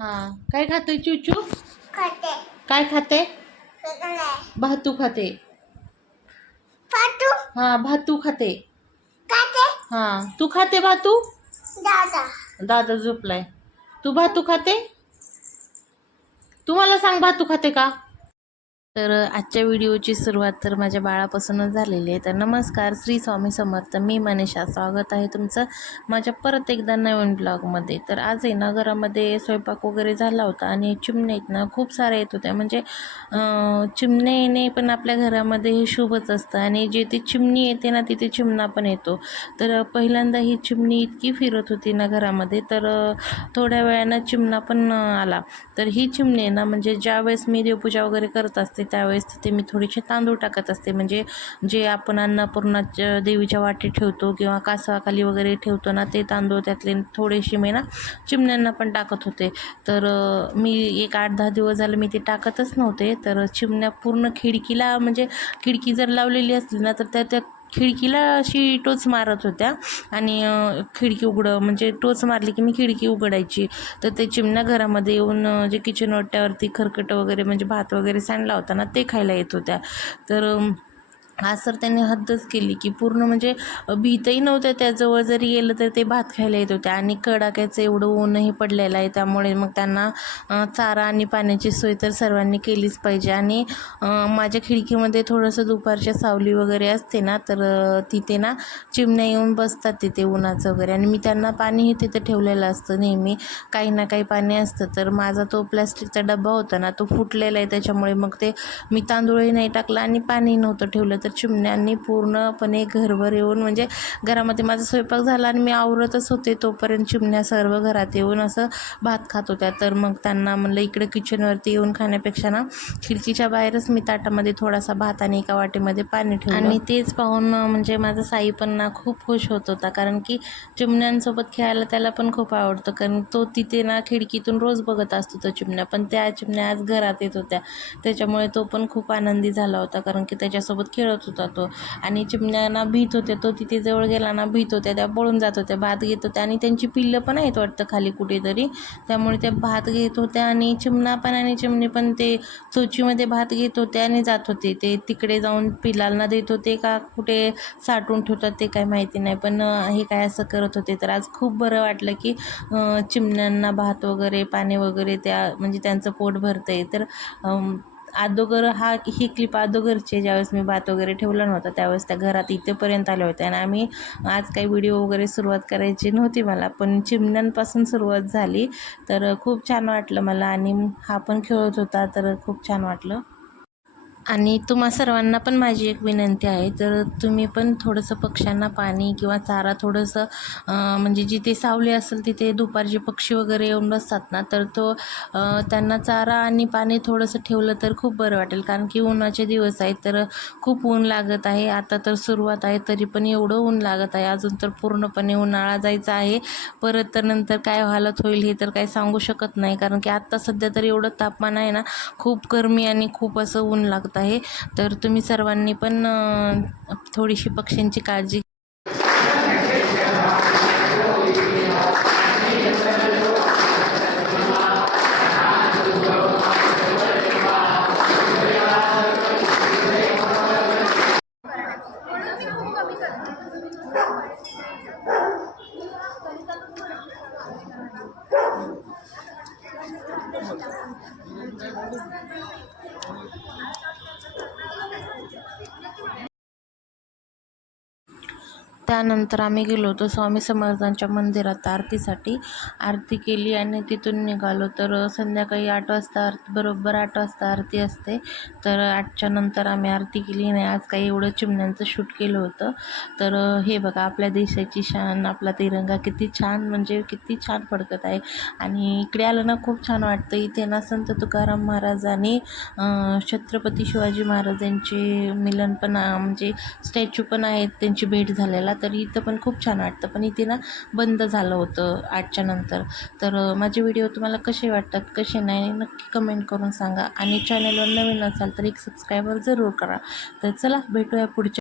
हा, काय खातोय चूचू? खाते काय खाते? खाते भातू खाते. पाटू हा, भातू खाते. खाते हा, तू खाते भातू? दादा दादा झोपलाय. तू भातू खाते? तू मला सांग, भातू खाते का? तर आजच्या व्हिडिओची सुरुवात तर माझ्या बाळापासूनच झालेली आहे. तर नमस्कार, श्री स्वामी समर्थ. मी मनीषा, स्वागत आहे तुमचं माझ्या परत एकदा नवीन ब्लॉगमध्ये. तर आज आहे ना, घरामध्ये स्वयंपाक वगैरे झाला होता आणि चिमण्या आहेत ना खूप साऱ्या येत होत्या. म्हणजे चिमणे येणे पण आपल्या घरामध्ये हे शुभच असतं आणि जिथे चिमणी येते ना तिथे चिमणा पण येतो. तर पहिल्यांदा ही चिमणी इतकी फिरत होती ना घरामध्ये, तर थोड्या वेळानं चिमणा पण आला. तर ही चिमणी आहे ना, म्हणजे ज्यावेळेस मी देवपूजा वगैरे करत असते त्यावेळेस तिथे मी थोडेसे तांदूळ टाकत असते. म्हणजे जे आपण अन्नपूर्णाच्या देवीच्या वाटेत ठेवतो किंवा कासवाखाली वगैरे ठेवतो ना, ते तांदूळ त्यातले थोडेसे मी ना चिमण्यांना पण टाकत होते. तर मी एक 8-10 दिवस झालं मी ते टाकतच नव्हते. तर चिमण्या पूर्ण खिडकीला, म्हणजे खिडकी जर लावलेली असली ना तर त्या खिडकीला अशी टोच मारत होत्या आणि खिडकी म्हणजे टोच मारली की मी खिडकी उघडायची. तर ते चिमण्या घरामध्ये येऊन जे किचन ओट्यावरती खरकटं वगैरे म्हणजे भात वगैरे सांडला होता ना ते खायला येत होत्या. तर आज तर त्यांनी हद्दच केली की पूर्ण, म्हणजे भीतही नव्हत्या त्याजवळ जरी गेलं तर ते भात खायला येत होत्या. आणि कडाक्याचं एवढं ऊनही पडलेलं आहे त्यामुळे मग त्यांना चारा आणि पाण्याची सोय तर सर्वांनी केलीच पाहिजे. आणि माझ्या खिडकीमध्ये थोडंसं दुपारच्या सावली वगैरे असते ना, तर तिथे ना चिमण्या येऊन बसतात तिथे उन्हाचं वगैरे. आणि मी त्यांना पाणीही तिथे ठेवलेलं असतं नेहमी, काही ना काही पाणी असतं. तर माझा तो प्लॅस्टिकचा डब्बा होता ना तो फुटलेला आहे, त्याच्यामुळे मग ते मी तांदूळही नाही टाकला आणि पाणी नव्हतं ठेवलं. तर चिमण्यांनी पूर्णपणे घरभर येऊन, म्हणजे घरामध्ये माझा स्वयंपाक झाला आणि मी आवरतच होते तोपर्यंत चिमण्या सर्व घरात येऊन असं भात खात होत्या. तर मग त्यांना म्हणलं इकडे किचनवरती येऊन खाण्यापेक्षा ना खिडकीच्या बाहेरच मी ताटामध्ये थोडासा भात आणि एका वाटीमध्ये पाणी ठेवलं. आणि तेच पाहून म्हणजे माझा साई पण ना खूप खुश होत होता, कारण की चिमण्यांसोबत खेळायला त्याला पण खूप आवडतं. कारण तो तिथे ना खिडकीतून रोज बघत असतो तो चिमण्या, पण त्या चिमण्या आज घरात येत होत्या त्याच्यामुळे तो पण खूप आनंदी झाला होता, कारण की त्याच्यासोबत खेळत होता तो. आणि चिमण्यांना भीत होते, तो तिथे जवळ गेला ना भीत होत्या, त्या पळून जात होत्या, भात घेत होत्या. आणि त्यांची पिल्लं पण आहेत वाटतं खाली कुठेतरी, त्यामुळे त्या भात घेत होत्या. आणि चिमणा पण आणि चिमणी पण ते चोचीमध्ये भात घेत होते आणि जात होते. ते तिकडे जाऊन पिलांना देत होते का कुठे साठवून ठेवतात ते काय माहिती नाही, पण हे काय असं करत होते. तर आज खूप बरं वाटलं की चिमण्यांना भात वगैरे पाणी वगैरे म्हणजे त्यांचं पोट भरतं आहे. तर अगोदर ही क्लिप अगोदरची, ज्यावेळेस मी भात वगैरे ठेवला नव्हता त्यावेळेस त्या घरात इथेपर्यंत आल्या होत्या. आणि आम्ही आज काही व्हिडिओ वगैरे सुरुवात करायची नव्हती मला, पण चिमण्यांपासून सुरुवात झाली. तर खूप छान वाटलं मला आणि हा पण खेळत होता, तर खूप छान वाटलं. आणि तुम्हा सर्वांना पण माझी एक विनंती आहे, तर तुम्ही पण थोडंसं पक्ष्यांना पाणी किंवा चारा थोडंसं, म्हणजे जिथे सावली असेल तिथे दुपारचे पक्षी वगैरे येऊन बसतात ना, तर त्यांना चारा आणि पाणी थोडंसं ठेवलं तर खूप बरं वाटेल. कारण की उन्हाचे दिवस आहेत, तर खूप ऊन लागत आहे. आता तर सुरुवात आहे तरी पण एवढं ऊन लागत आहे, अजून तर पूर्णपणे उन्हाळा जायचा आहे. परत तर नंतर काय हालत होईल हे तर काही सांगू शकत नाही, कारण की आत्ता सध्या तर एवढं तापमान आहे ना, खूप गरमी आणि खूप असं ऊन लागतं आहे. तर तुम्ही सर्वांनी पण थोडीशी पक्ष्यांची काळजी. त्यानंतर आम्ही गेलो होतो स्वामी समर्थांच्या मंदिरात आरतीसाठी. आरती केली आणि तिथून निघालो. तर संध्याकाळी 8 वाजता बरोबर 8 वाजता आरती असते. तर 8च्या नंतर आम्ही आरती केली नाही. आज काही एवढं चिमण्यांचं शूट केलं होतं. तर हे बघा आपल्या देशाची शान, आपला तिरंगा किती छान, म्हणजे किती छान फडकत आहे. आणि इकडे आलं ना खूप छान वाटतं. इथे ना संत तुकाराम महाराज आणि छत्रपती शिवाजी महाराज यांचे मिलन पण, म्हणजे स्टॅच्यू पण आहेत, त्यांची भेट झालेला. तर इथं पण खूप छान वाटतं, पण इथे ना बंद झालं होतं 8च्या नंतर. तर माझे व्हिडिओ तुम्हाला कसे वाटतात कसे नाही नक्की कमेंट करून सांगा. आणि चॅनलवर नवीन असाल तर एक सबस्क्रायबर जरूर करा. तर चला भेटूया पुढच्या